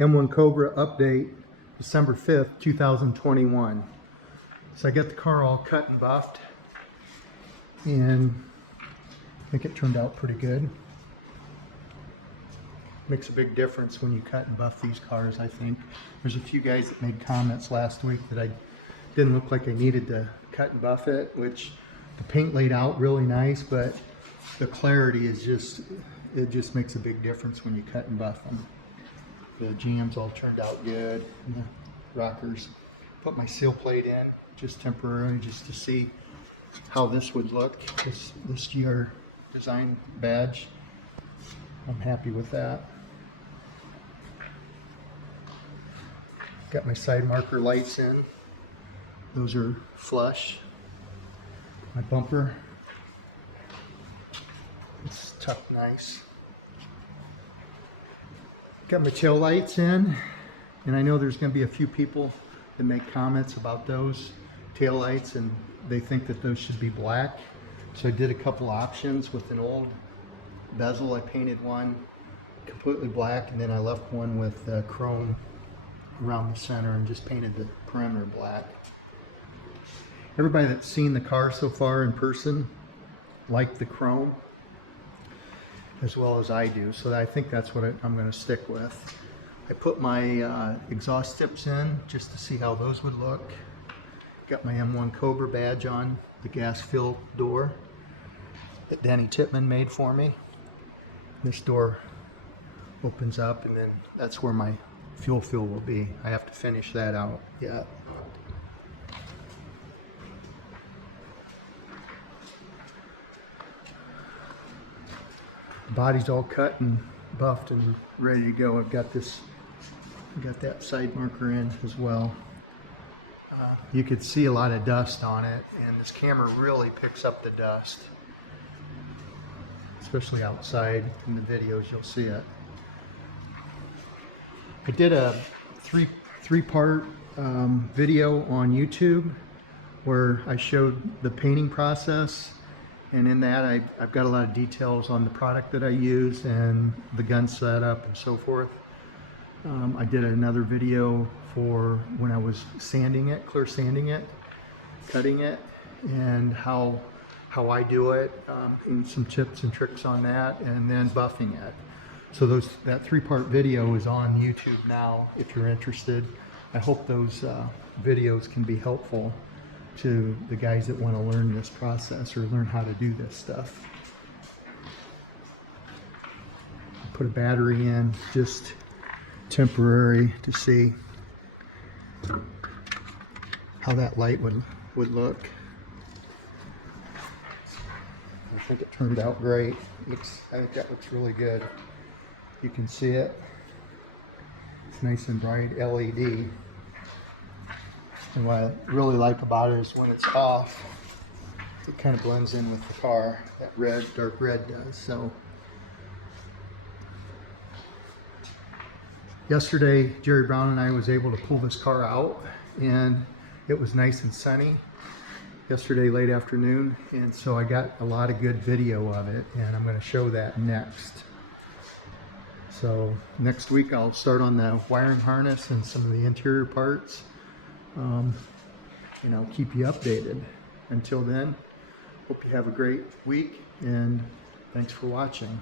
M-1 COBRA update, December 5th, 2021. So I got the car all cut and buffed, and I think it turned out pretty good. Makes a big difference when you cut and buff these cars, I think. There's a few guys that made comments last week that I didn't look like I needed to cut and buff it, which the paint laid out really nice, but the clarity is just, it just makes a big difference when you cut and buff them. The jams all turned out good, and the rockers. Put my seal plate in just temporarily, just to see how this would look, this GR design badge. I'm happy with that. Got my side marker lights in. Those are flush. My bumper, it's tucked nice. Got my tail lights in, and I know there's going to be a few people that make comments about those tail lights, and they think that those should be black. So I did a couple options with an old bezel. I painted one completely black, and then I left one with chrome around the center and just painted the perimeter black. Everybody that's seen the car so far in person liked the chrome as well as I do, so I think that's what I'm going to stick with. I put my exhaust tips in just to see how those would look. Got my M-1 COBRA badge on the gas fill door that Danny Tipman made for me. This door opens up, and then that's where my fuel fill will be. I have to finish that out yet. Body's all cut and buffed and ready to go. I've got that side marker in as well. You could see a lot of dust on it, and this camera really picks up the dust, especially outside. In the videos you'll see it. I did a three-part video on YouTube where I showed the painting process, and in that I've got a lot of details on the product that I use and the gun setup and so forth. I did another video for when I was sanding it, clear sanding it, cutting it, and how I do it, and some tips and tricks on that, and then buffing it. So that three-part video is on YouTube now if you're interested. I hope those videos can be helpful to the guys that want to learn this process or learn how to do this stuff. Put a battery in, just temporary, to see how that light would look. I think it turned out great. I think that looks really good. You can see it. It's nice and bright LED. And what I really like about it is when it's off, it kind of blends in with the car. That red, dark red does. So yesterday, Jerry Brown and I was able to pull this car out, and it was nice and sunny yesterday late afternoon, and so I got a lot of good video of it, and I'm going to show that next. So next week I'll start on the wiring harness and some of the interior parts, and I'll keep you updated. Until then, hope you have a great week, and thanks for watching.